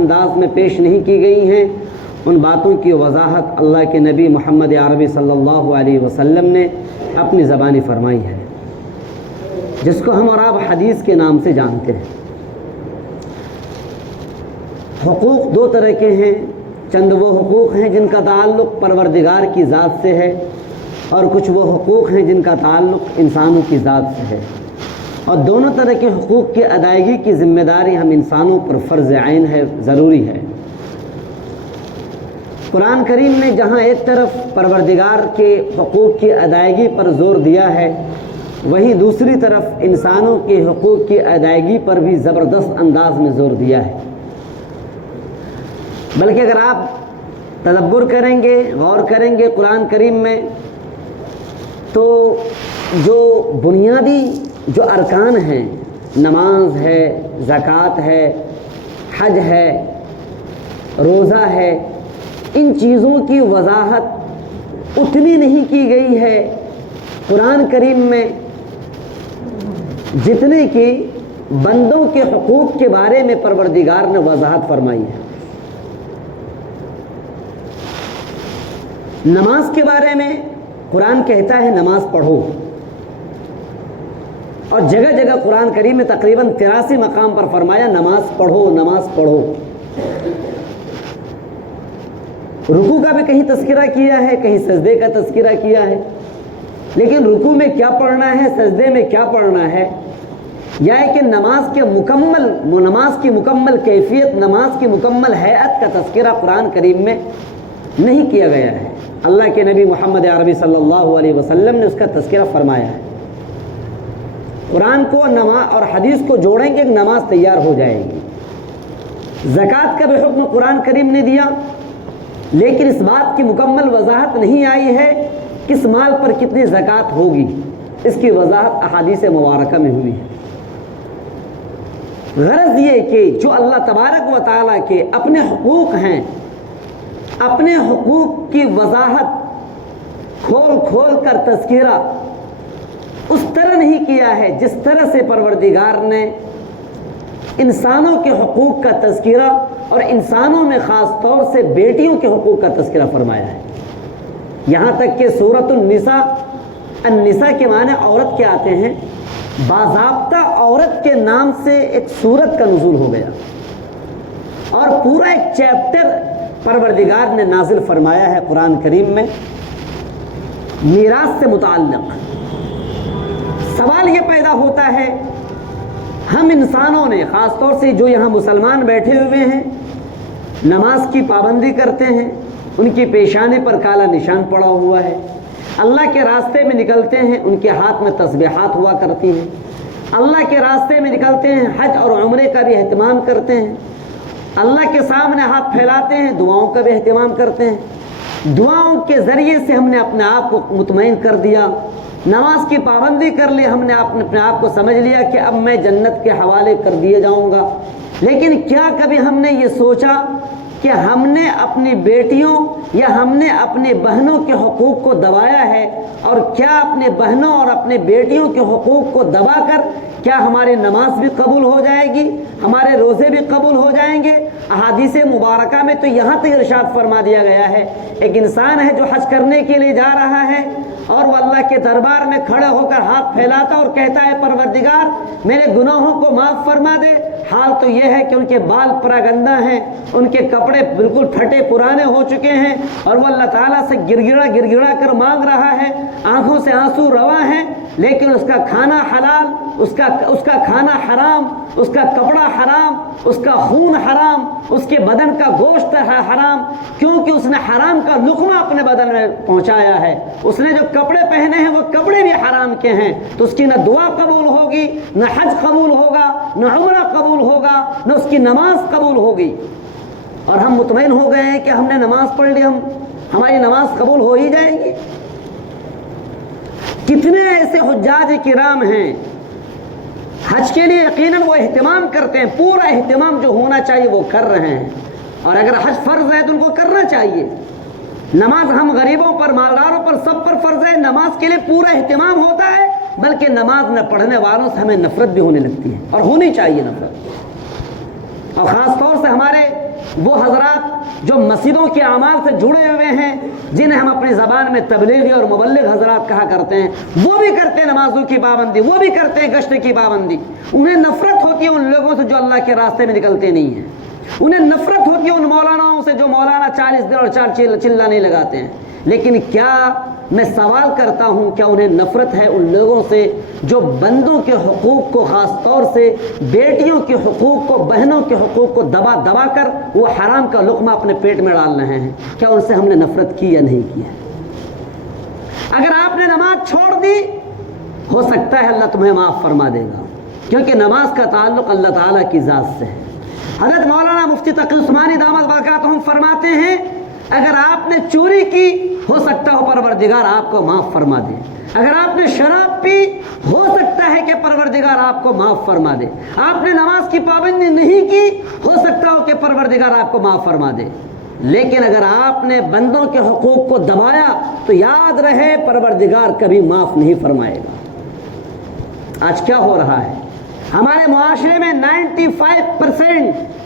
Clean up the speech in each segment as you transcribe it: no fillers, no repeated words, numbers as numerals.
انداز میں پیش نہیں کی گئی ہیں، ان باتوں کی وضاحت اللہ کے نبی محمد عربی صلی اللہ علیہ وسلم نے اپنی زبانی فرمائی ہے، جس کو ہم اور آپ حدیث کے نام سے جانتے ہیں۔ حقوق دو طرح کے ہیں، چند وہ حقوق ہیں جن کا تعلق پروردگار کی ذات سے ہے، اور کچھ وہ حقوق ہیں جن کا تعلق انسانوں کی ذات سے ہے، اور دونوں طرح کے حقوق کی ادائیگی کی ذمہ داری ہم انسانوں پر فرض عین ہے، ضروری ہے۔ قرآن کریم نے جہاں ایک طرف پروردگار کے حقوق کی ادائیگی پر زور دیا ہے، وہیں دوسری طرف انسانوں کے حقوق کی ادائیگی پر بھی زبردست انداز میں زور دیا ہے۔ بلکہ اگر آپ تدبر کریں گے، غور کریں گے قرآن کریم میں، تو جو بنیادی جو ارکان ہیں، نماز ہے، زکوٰۃ ہے، حج ہے، روزہ ہے، ان چیزوں کی وضاحت اتنی نہیں کی گئی ہے قرآن کریم میں جتنے کہ بندوں کے حقوق کے بارے میں پروردگار نے وضاحت فرمائی ہے۔ نماز کے بارے میں قرآن کہتا ہے نماز پڑھو، اور جگہ جگہ قرآن کریم میں تقریباً 83 مقام پر فرمایا نماز پڑھو، نماز پڑھو۔ رکوع کا بھی کہیں تذکرہ کیا ہے، کہیں سجدے کا تذکرہ کیا ہے، لیکن رکوع میں کیا پڑھنا ہے، سجدے میں کیا پڑھنا ہے، یا ہے کہ نماز کی مکمل کیفیت، نماز کی مکمل ہیئت کا تذکرہ قرآن کریم میں نہیں کیا گیا ہے۔ اللہ کے نبی محمد عربی صلی اللہ علیہ وسلم نے اس کا تذکرہ فرمایا ہے۔ قرآن کو نماز اور حدیث کو جوڑیں گے کہ نماز تیار ہو جائے گی۔ زکوٰۃ کا بھی حکم قرآن کریم نے دیا، لیکن اس بات کی مکمل وضاحت نہیں آئی ہے کس مال پر کتنی زکوٰۃ ہوگی، اس کی وضاحت احادیث مبارکہ میں ہوئی ہے۔ غرض یہ کہ جو اللہ تبارک و تعالیٰ کے اپنے حقوق ہیں، اپنے حقوق کی وضاحت کھول کھول کر تذکرہ اس طرح نہیں کیا ہے جس طرح سے پروردگار نے انسانوں کے حقوق کا تذکرہ اور انسانوں میں خاص طور سے بیٹیوں کے حقوق کا تذکرہ فرمایا ہے۔ یہاں تک کہ سورۃ النساء، النساء کے معنی عورت کے آتے ہیں، باضابطہ عورت کے نام سے ایک سورت کا نزول ہو گیا، اور پورا ایک چیپٹر پروردگار نے نازل فرمایا ہے قرآن کریم میں میراث سے متعلق۔ سوال یہ پیدا ہوتا ہے، ہم انسانوں نے خاص طور سے جو یہاں مسلمان بیٹھے ہوئے ہیں، نماز کی پابندی کرتے ہیں، ان کی پیشانی پر کالا نشان پڑا ہوا ہے، اللہ کے راستے میں نکلتے ہیں، ان کے ہاتھ میں تسبیحات ہوا کرتی ہیں، اللہ کے راستے میں نکلتے ہیں، حج اور عمرے کا بھی اہتمام کرتے ہیں، اللہ کے سامنے ہاتھ پھیلاتے ہیں، دعاؤں کا بھی اہتمام کرتے ہیں، دعاؤں کے ذریعے سے ہم نے اپنے آپ کو مطمئن کر دیا، نماز کی پابندی کر لی، ہم نے اپنے آپ کو سمجھ لیا کہ اب میں جنت کے حوالے کر دیے جاؤں گا۔ لیکن کیا کبھی ہم نے یہ سوچا کہ ہم نے اپنی بیٹیوں یا ہم نے اپنے بہنوں کے حقوق کو دبایا ہے، اور کیا اپنے بہنوں اور اپنے بیٹیوں کے حقوق کو دبا کر کیا ہماری نماز بھی قبول ہو جائے گی، ہمارے روزے بھی قبول ہو جائیں گے؟ احادیث مبارکہ میں تو یہاں تک ارشاد فرما دیا گیا ہے، ایک انسان ہے جو حج کرنے کے لیے جا رہا ہے اور وہ اللہ کے دربار میں کھڑے ہو کر ہاتھ پھیلاتا اور کہتا ہے پروردگار میرے گناہوں کو معاف فرما دے۔ حال تو یہ ہے کہ ان کے بال پراگندہ ہیں، ان کے کپڑے بالکل پھٹے پرانے ہو چکے ہیں، اور وہ اللہ تعالیٰ سے گر گڑا کر مانگ رہا ہے، آنکھوں سے آنسو رواں ہیں، لیکن اس کا کھانا حلال، اس کا کھانا حرام، اس کا کپڑا حرام، اس کا خون حرام، اس کے بدن کا گوشت حرام، کیونکہ اس نے حرام کا لقمہ اپنے بدن میں پہنچایا ہے۔ اس نے جو کپڑے پہنے ہیں وہ کپڑے بھی حرام کے ہیں، تو اس کی نہ دعا قبول ہوگی، نہ حج قبول ہوگا، نہ عمرہ قبول ہوگا، نہ اس کی نماز قبول ہوگی۔ اور ہم مطمئن ہو گئے ہیں کہ ہم نے نماز پڑھ لی، ہماری نماز قبول ہو ہی جائے گی۔ کتنے ایسے حجاج کرام ہیں حج کے لیے یقیناً وہ اہتمام کرتے ہیں، پورا اہتمام جو ہونا چاہیے وہ کر رہے ہیں، اور اگر حج فرض ہے تو ان کو کرنا چاہیے۔ نماز ہم غریبوں پر، مالداروں پر، سب پر فرض ہے، نماز کے لیے پورا اہتمام ہوتا ہے، بلکہ نماز نہ پڑھنے والوں سے ہمیں نفرت بھی ہونے لگتی ہے، اور ہونی چاہیے نفرت۔ اور خاص طور سے ہمارے وہ حضرات جو مسجدوں کے اعمال سے جڑے ہوئے ہیں، جنہیں ہم اپنی زبان میں تبلیغی اور مبلغ حضرات کہا کرتے ہیں، وہ بھی کرتے ہیں نمازوں کی پابندی، وہ بھی کرتے ہیں گشت کی پابندی۔ انہیں نفرت ہوتی ہے ان لوگوں سے جو اللہ کے راستے میں نکلتے نہیں ہیں، انہیں نفرت ہوتی ہے ان مولاناؤں سے جو مولانا 40 دن اور 4 چلہ نہیں لگاتے ہیں۔ لیکن کیا میں سوال کرتا ہوں، کیا انہیں نفرت ہے ان لوگوں سے جو بندوں کے حقوق کو، خاص طور سے بیٹیوں کے حقوق کو، بہنوں کے حقوق کو دبا دبا کر وہ حرام کا لقمہ اپنے پیٹ میں ڈال رہے ہیں؟ کیا ان سے ہم نے نفرت کی یا نہیں کی ہے؟ اگر آپ نے نماز چھوڑ دی، ہو سکتا ہے اللہ تمہیں معاف فرما دے گا، کیونکہ نماز کا تعلق اللہ تعالیٰ کی ذات سے ہے۔ حضرت مولانا مفتی تقی عثمانی دامت برکاتہم فرماتے ہیں، اگر آپ نے چوری کی، ہو سکتا ہو پروردگار آپ کو معاف فرما دے۔ اگر آپ نے شراب پی، ہو سکتا ہے کہ پروردگار آپ کو معاف فرما دے۔ آپ نے نماز کی پابندی نہیں کی، ہو سکتا ہو کہ پروردگار آپ کو معاف فرما دے۔ لیکن اگر آپ نے بندوں کے حقوق کو دبایا تو یاد رہے پروردگار کبھی معاف نہیں فرمائے گا۔ آج کیا ہو رہا ہے؟ ہمارے معاشرے میں 95%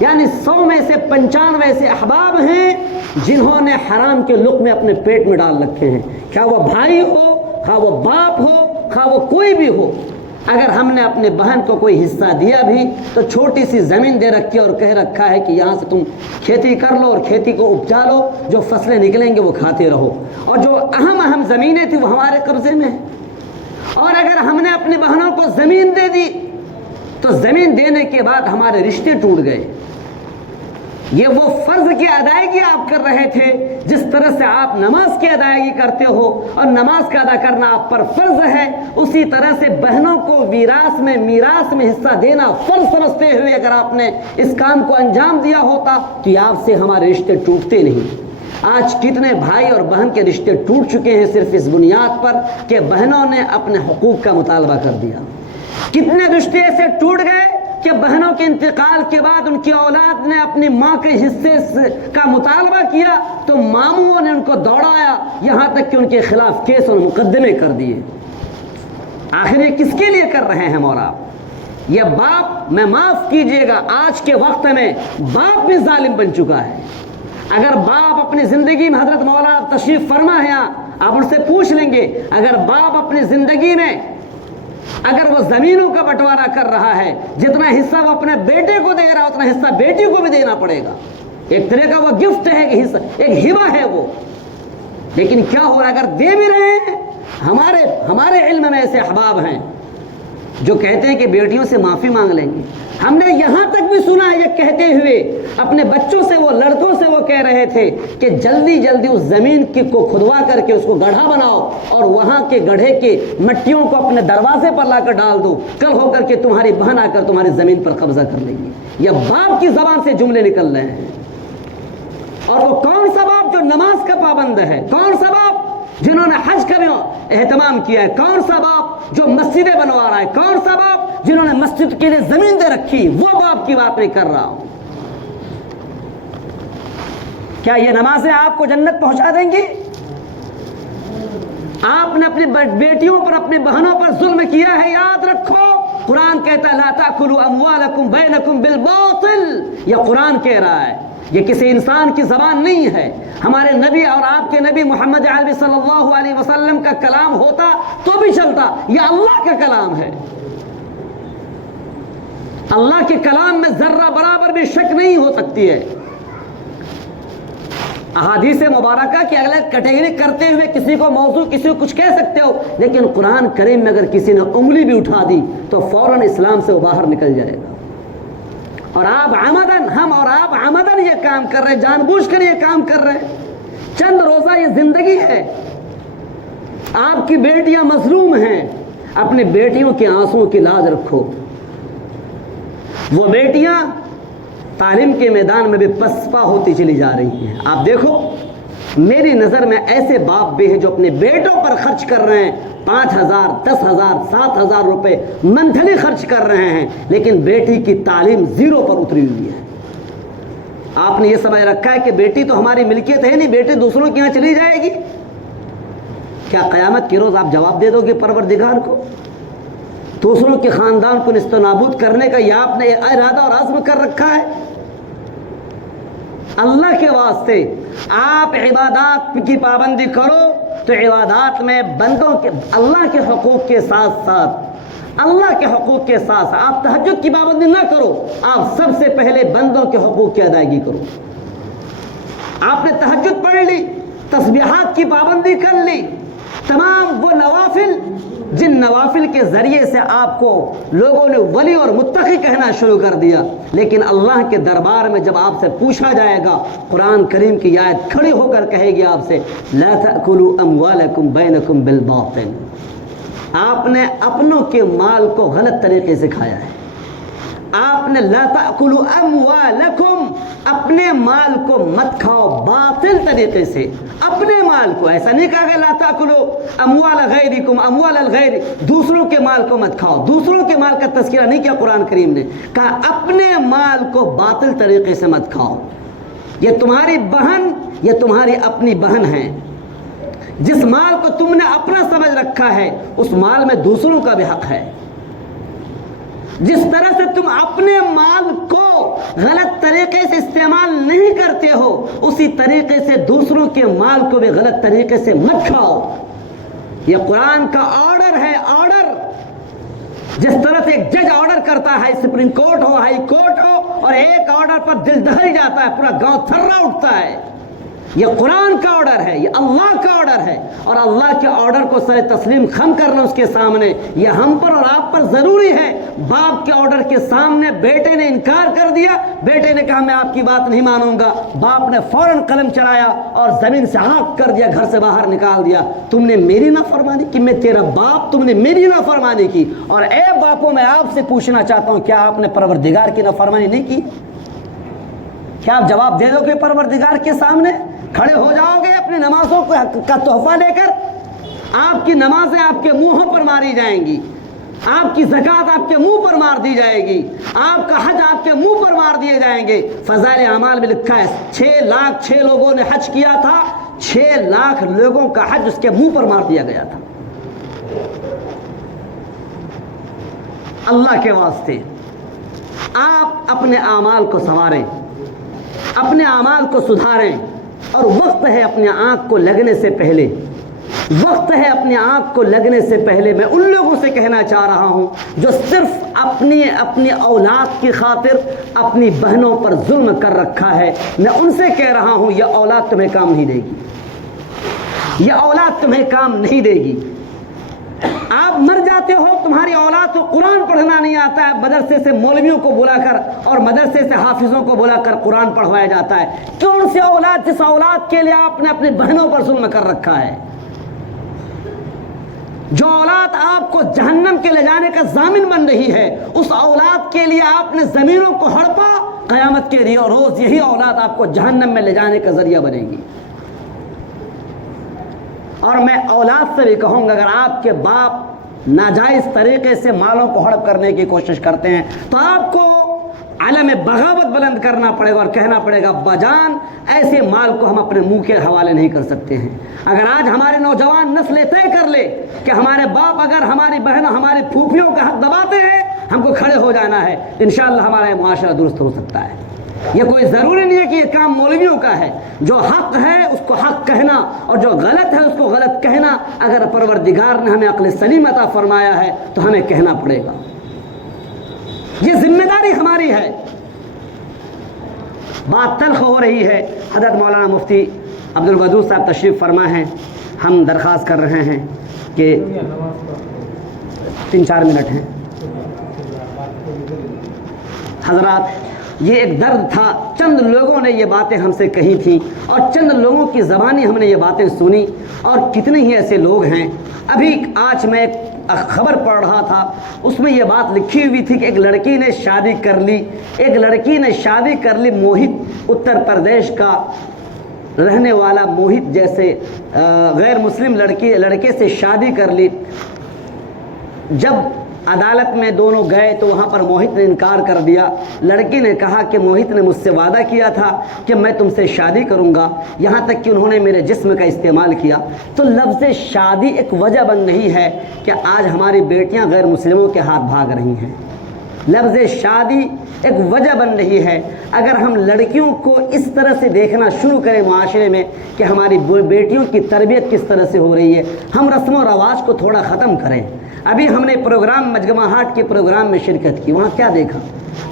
یعنی 100 میں سے 95 ایسے احباب ہیں جنہوں نے حرام کے لقمے اپنے پیٹ میں ڈال رکھے ہیں، خواہ وہ بھائی ہو، خواہ وہ باپ ہو، خواہ وہ کوئی بھی ہو۔ اگر ہم نے اپنے بہن کو کوئی حصہ دیا بھی تو چھوٹی سی زمین دے رکھی اور کہہ رکھا ہے کہ یہاں سے تم کھیتی کر لو اور کھیتی کو اپجا لو، جو فصلیں نکلیں گے وہ کھاتے رہو، اور جو اہم زمینیں تھیں وہ ہمارے قبضے میں ہیں۔ اور اگر ہم نے اپنی بہنوں کو زمین دے دی تو زمین دینے کے بعد ہمارے رشتے ٹوٹ گئے۔ یہ وہ فرض کی ادائیگی آپ کر رہے تھے، جس طرح سے آپ نماز کی ادائیگی کرتے ہو اور نماز کا ادا کرنا آپ پر فرض ہے، اسی طرح سے بہنوں کو میراث میں حصہ دینا فرض سمجھتے ہوئے اگر آپ نے اس کام کو انجام دیا ہوتا تو یہ آپ سے ہمارے رشتے ٹوٹتے نہیں۔ آج کتنے بھائی اور بہن کے رشتے ٹوٹ چکے ہیں صرف اس بنیاد پر کہ بہنوں نے اپنے حقوق کا مطالبہ کر دیا۔ کتنے رشتے ایسے ٹوٹ گئے کہ بہنوں کے انتقال کے بعد ان کی اولاد نے اپنی ماں کے حصے کا مطالبہ کیا تو ماموں نے ان کو دوڑایا، یہاں تک کہ ان کے خلاف کیس اور مقدمے کر دیے۔ آخر یہ کس کے لیے کر رہے ہیں مولا؟ یہ باپ، میں معاف کیجئے گا، آج کے وقت میں باپ بھی ظالم بن چکا ہے۔ اگر باپ اپنی زندگی میں، حضرت مولانا تشریف فرما ہے، آپ ان سے پوچھ لیں گے، اگر باپ اپنی زندگی میں اگر وہ زمینوں کا بٹوارا کر رہا ہے، جتنا حصہ وہ اپنے بیٹے کو دے رہا ہے اتنا حصہ بیٹی کو بھی دینا پڑے گا۔ ایک طرح کا وہ گفٹ ہے، حصہ ایک ہبہ ہے وہ۔ لیکن کیا ہو رہا ہے؟ اگر دے بھی رہے ہیں، ہمارے علم میں ایسے احباب ہیں جو کہتے ہیں کہ بیٹیوں سے معافی مانگ لیں گے۔ ہم نے یہاں تک بھی سنا ہے یہ کہتے ہوئے اپنے بچوں سے، وہ لڑکوں سے وہ کہہ رہے تھے کہ جلدی جلدی اس زمین کو کھدوا کر کے اس کو گڑھا بناؤ اور وہاں کے گڑھے کے مٹیوں کو اپنے دروازے پر لا کر ڈال دو، کل ہو کر کے تمہاری بہن آ کر تمہاری زمین پر قبضہ کر لے گی۔ یہ باپ کی زبان سے جملے نکل رہے ہیں۔ اور وہ کون سا باپ جو نماز کا پابند ہے؟ کون سا باپ جنہوں نے حج کا اہتمام کیا ہے؟ کون سا باپ جو مسجدیں بنوا رہا ہے؟ کون سا باپ جنہوں نے مسجد کے لیے زمین دے رکھی؟ وہ باپ کی بات نہیں کر رہا ہوں۔ کیا یہ نمازیں آپ کو جنت پہنچا دیں گی؟ آپ نے اپنی بیٹیوں پر، اپنی بہنوں پر ظلم کیا ہے، یاد رکھو قرآن کہتا ہے لا تاکلوا اموالکم بینکم بالباطل۔ یہ قرآن کہہ رہا ہے، یہ کسی انسان کی زبان نہیں ہے۔ ہمارے نبی اور آپ کے نبی محمد عربی صلی اللہ علیہ وسلم کا کلام ہوتا تو بھی چلتا، یہ اللہ کا کلام ہے۔ اللہ کے کلام میں ذرہ برابر بھی شک نہیں ہو سکتی ہے۔ احادیث مبارکہ کی الگ کیٹیگری کرتے ہوئے کسی کو موضوع، کسی کو کچھ کہہ سکتے ہو، لیکن قرآن کریم میں اگر کسی نے انگلی بھی اٹھا دی تو فوراً اسلام سے وہ باہر نکل جائے گا۔ اور آپ عمدن، ہم اور آپ عمدن یہ کام کر رہے ہیں، جان بوجھ کر یہ کام کر رہے ہیں۔ چند روزہ یہ زندگی ہے، آپ کی بیٹیاں مظلوم ہیں، اپنے بیٹیوں کے آنسوؤں کی لاج رکھو۔ وہ بیٹیاں تعلیم کے میدان میں بھی پسپا ہوتی چلی جا رہی ہیں۔ آپ دیکھو، میری نظر میں ایسے باپ بھی ہیں جو اپنے بیٹوں پر خرچ کر رہے ہیں 5,000 10,000 7,000 روپے منتھلی خرچ کر رہے ہیں، لیکن بیٹی کی تعلیم زیرو پر اتری ہوئی ہے۔ آپ نے یہ سمجھ رکھا ہے کہ بیٹی تو ہماری ملکیت ہے نہیں، بیٹی دوسروں کے یہاں چلی جائے گی۔ کیا قیامت کے روز آپ جواب دے دو گے پروردگار کو؟ دوسروں کے خاندان کو نیست و نابود کرنے کا یہ آپ نے ارادہ اور عزم کر رکھا ہے؟ اللہ کے واسطے آپ عبادات کی پابندی کرو تو عبادات میں بندوں کے اللہ کے حقوق کے ساتھ ساتھ آپ تہجد کی پابندی نہ کرو، آپ سب سے پہلے بندوں کے حقوق کی ادائیگی کرو۔ آپ نے تہجد پڑھ لی، تسبیحات کی پابندی کر لی، تمام وہ نوافل جن نوافل کے ذریعے سے آپ کو لوگوں نے ولی اور متقی کہنا شروع کر دیا، لیکن اللہ کے دربار میں جب آپ سے پوچھا جائے گا، قرآن کریم کی آیت کھڑی ہو کر کہے گی آپ سے لا تأکلوا اموالکم بینکم بالباطل، آپ نے اپنوں کے مال کو غلط طریقے سے کھایا ہے۔ آپ نے لا تأکلوا اموالکم، اپنے مال کو مت کھاؤ باطل طریقے سے، اپنے مال کو، ایسا نہیں کہا کہ لا تأکلوا اموال غیرکم اموال الغیر، دوسروں کے مال کو مت کھاؤ، دوسروں کے مال کا تذکرہ نہیں کیا قرآن کریم نے، کہا اپنے مال کو باطل طریقے سے مت کھاؤ۔ یہ تمہاری بہن، یہ تمہاری اپنی بہن ہے، جس مال کو تم نے اپنا سمجھ رکھا ہے اس مال میں دوسروں کا بھی حق ہے۔ جس طرح سے تم اپنے مال کو غلط طریقے سے استعمال نہیں کرتے ہو، اسی طریقے سے دوسروں کے مال کو بھی غلط طریقے سے مت کھاؤ۔ یہ قرآن کا آرڈر ہے، آرڈر۔ جس طرح سے ایک جج آرڈر کرتا ہے، سپریم کورٹ ہو، ہائی کورٹ ہو، اور ایک آرڈر پر دل دہل جاتا ہے، پورا گاؤں تھرا اٹھتا ہے، یہ قرآن کا آرڈر ہے، یہ اللہ کا آرڈر ہے، اور اللہ کے آرڈر کو سر تسلیم خم کرنا اس کے سامنے یہ ہم پر اور آپ پر ضروری ہے۔ باپ کے آرڈر کے سامنے بیٹے نے انکار کر دیا، بیٹے نے کہا میں آپ کی بات نہیں مانوں گا، باپ نے فوراً قلم چڑھایا اور زمین سے ہانک کر دیا، گھر سے باہر نکال دیا، تم نے میری نافرمانی کی، میں تیرا باپ، تم نے میری نافرمانی کی۔ اور اے باپوں، میں آپ سے پوچھنا چاہتا ہوں، کیا آپ نے پروردگار کی نافرمانی نہیں کی؟ کیا آپ جواب دے دو گے پروردگار کے سامنے؟ کھڑے ہو جاؤ گے اپنی نمازوں کا تحفہ لے کر؟ آپ کی نمازیں آپ کے منہوں پر ماری جائیں گی، آپ کی زکوٰۃ آپ کے منہ پر مار دی جائے گی، آپ کا حج آپ کے منہ پر مار دیے جائیں گے۔ فضائل اعمال میں لکھا ہے 6 لوگوں نے حج کیا تھا، 6 لاکھ لوگوں کا حج اس کے منہ پر مار دیا گیا تھا۔ اللہ کے واسطے آپ اپنے اعمال کو سنواریں، اپنے اعمال کو سدھاریں، اور وقت ہے اپنے آنکھ کو لگنے سے پہلے، وقت ہے اپنے آنکھ کو لگنے سے پہلے میں ان لوگوں سے کہنا چاہ رہا ہوں جو صرف اپنی اولاد کی خاطر اپنی بہنوں پر ظلم کر رکھا ہے، میں ان سے کہہ رہا ہوں یہ اولاد تمہیں کام نہیں دے گی، یہ اولاد تمہیں کام نہیں دے گی۔ آپ مر جاتے ہو، تمہاری اولاد کو قرآن پڑھنا نہیں آتا ہے، مدرسے سے مولویوں کو بلا کر اور مدرسے سے حافظوں کو بلا کر قرآن پڑھوایا جاتا ہے۔ کون سی اولاد، جس اولاد کے لیے آپ نے اپنی بہنوں پر ظلم کر رکھا ہے، جو اولاد آپ کو جہنم کے لے جانے کا ضامن بن رہی ہے، اس اولاد کے لیے آپ نے زمینوں کو ہڑپا، قیامت کے روز یہی اولاد آپ کو جہنم میں لے جانے کا ذریعہ بنے گی۔ اور میں اولاد سے بھی کہوں گا، اگر آپ کے باپ ناجائز طریقے سے مالوں کو ہڑپ کرنے کی کوشش کرتے ہیں تو آپ کو علم بغاوت بلند کرنا پڑے گا اور کہنا پڑے گا ابا جان ایسے مال کو ہم اپنے منہ کے حوالے نہیں کر سکتے ہیں۔ اگر آج ہمارے نوجوان نسل طے کر لے کہ ہمارے باپ اگر ہماری بہن ہماری پھوپھیوں کا حق دباتے ہیں، ہم کو کھڑے ہو جانا ہے، انشاءاللہ ہمارا یہ معاشرہ درست ہو سکتا ہے۔ یہ کوئی ضروری نہیں ہے کہ یہ کام مولویوں کا ہے، جو حق ہے اس کو حق کہنا اور جو غلط ہے اس کو غلط کہنا اگر پروردگار نے ہمیں عقل سلیم عطا فرمایا ہے تو ہمیں کہنا پڑے گا، یہ ذمہ داری ہماری ہے۔ بات تلخ ہو رہی ہے، حضرت مولانا مفتی عبد الودود صاحب تشریف فرما ہیں، ہم درخواست کر رہے ہیں کہ 3-4 منٹ ہیں۔ حضرات، یہ ایک درد تھا، چند لوگوں نے یہ باتیں ہم سے کہی تھیں اور چند لوگوں کی زبانی ہم نے یہ باتیں سنی، اور کتنے ہی ایسے لوگ ہیں۔ ابھی آج میں ایک خبر پڑھ رہا تھا، اس میں یہ بات لکھی ہوئی تھی کہ ایک لڑکی نے شادی کر لی، موہت اتر پردیش کا رہنے والا موہت جیسے غیر مسلم لڑکے سے شادی کر لی۔ جب عدالت میں دونوں گئے تو وہاں پر موہت نے انکار کر دیا. لڑکی نے کہا کہ موہت نے مجھ سے وعدہ کیا تھا کہ میں تم سے شادی کروں گا، یہاں تک کہ انہوں نے میرے جسم کا استعمال کیا. تو لفظ شادی ایک وجہ بن رہی ہے کہ آج ہماری بیٹیاں غیر مسلموں کے ہاتھ بھاگ رہی ہیں. لفظ شادی ایک وجہ بن رہی ہے. اگر ہم لڑکیوں کو اس طرح سے دیکھنا شروع کریں معاشرے میں کہ ہماری بیٹیوں کی تربیت کس طرح سے ہو رہی ہے، ہم رسم و رواج کو تھوڑا ختم کریں. ابھی ہم نے پروگرام مجگمہ ہاٹ کے پروگرام میں شرکت کی، وہاں کیا دیکھا؟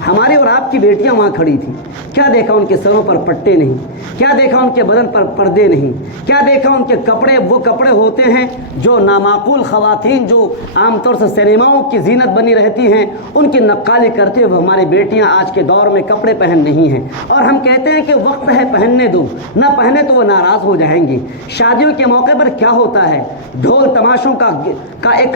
ہماری اور آپ کی بیٹیاں وہاں کھڑی تھیں. کیا دیکھا؟ ان کے سروں پر پٹے نہیں. کیا دیکھا؟ ان کے بدن پر پردے نہیں. کیا دیکھا؟ ان کے کپڑے وہ کپڑے ہوتے ہیں جو نامعقول خواتین جو عام طور سے سینماؤں کی زینت بنی رہتی ہیں ان کی نقالی کرتے ہوئے ہماری بیٹیاں آج کے دور میں کپڑے پہن نہیں ہیں. اور ہم کہتے ہیں کہ وقت ہے پہننے دو، نہ پہنے تو وہ ناراض ہو جائیں گی. شادیوں کے موقع پر کیا ہوتا ہے؟ ڈھول تماشوں کا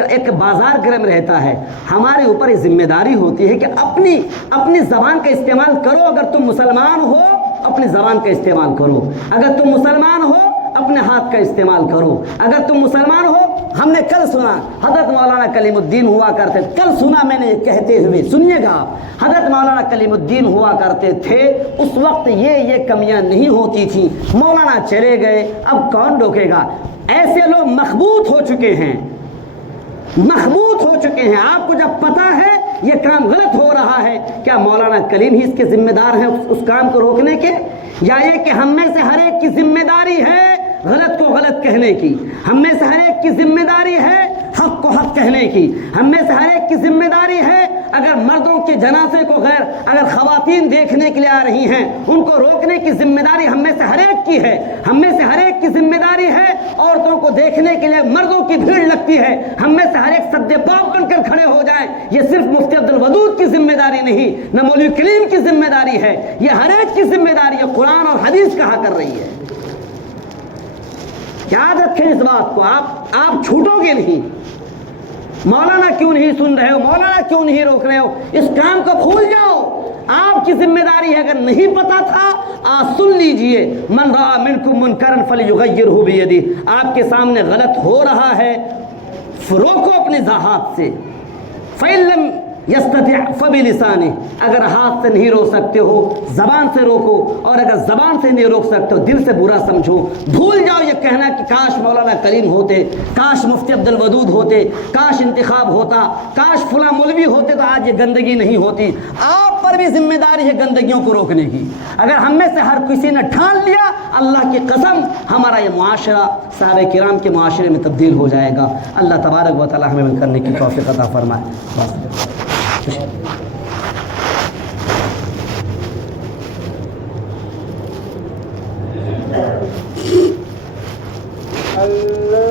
ایک بازار گرم رہتا ہے. ہمارے اوپر یہ ذمہ داری ہوتی ہے کہ اپنی زبان کا استعمال کرو. اگر تم مسلمان ہو اپنی زبان کا استعمال کرو. اگر تم مسلمان ہو اپنے ہاتھ کا استعمال کرو. اگر تم مسلمان ہو، ہم نے کل سنا حضرت مولانا کلیم الدین ہوا کرتے، کل سنا میں نے کہتے ہوئے، سنیے گا آپ، حضرت مولانا کلیم الدین ہوا کرتے تھے. اس وقت یہ کمیاں نہیں ہوتی تھیں. مولانا چلے گئے، اب کون روکے گا؟ ایسے لوگ مخبوط ہو چکے ہیں، مخبوط ہو چکے ہیں. آپ کو جب پتہ ہے یہ کام غلط ہو رہا ہے، کیا مولانا کلیم ہی اس کے ذمہ دار ہیں اس کام کو روکنے کے؟ یا یہ کہ ہم میں سے ہر ایک کی ذمہ داری ہے غلط کو غلط کہنے کی؟ ہم میں سے ہر ایک کی ذمہ داری ہے حق کو حق کہنے کی. ہم میں سے ہر ایک کی ذمہ داری ہے اگر مردوں کے جنازے کو اگر خواتین دیکھنے کے لیے آ رہی ہیں ان کو روکنے کی ذمہ داری ہم میں سے ہر ایک کی ہے. ہم میں سے ہر ایک کی ذمہ داری ہے عورتوں کو دیکھنے کے لیے مردوں کی بھیڑ لگتی ہے، ہم میں سے ہر ایک سدے پاؤ بن کر کھڑے ہو جائیں. یہ صرف مفتی عبد الودود کی ذمہ داری نہیں، نہ مولوی کلیم کی ذمہ داری ہے، یہ ہر ایک کی ذمہ داری ہے. قرآن اور حدیث کہا کر رہی ہے. یاد رکھیں اس بات کو، آپ چھوٹو گے نہیں. مولانا کیوں نہیں سن رہے ہو؟ مولانا کیوں نہیں روک رہے ہو؟ اس کام کو بھول جاؤ. آپ کی ذمہ داری ہے. اگر نہیں پتا تھا آج سن لیجئے، من رأى منکم منکرا فلیغیرہ بیدہ. آپ کے سامنے غلط ہو رہا ہے، روکو اپنے ہاتھ سے. فإن لم یستطع فبلسانہ. اگر ہاتھ سے نہیں روک سکتے ہو زبان سے روکو، اور اگر زبان سے نہیں روک سکتے ہو دل سے برا سمجھو. بھول جاؤ یہ کہنا کہ کاش مولانا کریم ہوتے، کاش مفتی عبد الودود ہوتے، کاش انتخاب ہوتا، کاش فلاں مولوی ہوتے تو آج یہ گندگی نہیں ہوتی. آپ پر بھی ذمہ داری ہے گندگیوں کو روکنے کی. اگر ہم میں سے ہر کسی نے ٹھان لیا، اللہ کی قسم ہمارا یہ معاشرہ صحابہ کرام کے معاشرے میں تبدیل ہو جائے گا. اللہ تبارک و تعالی ہمیں عمل کرنے کی توفیق عطا فرمائے. Allah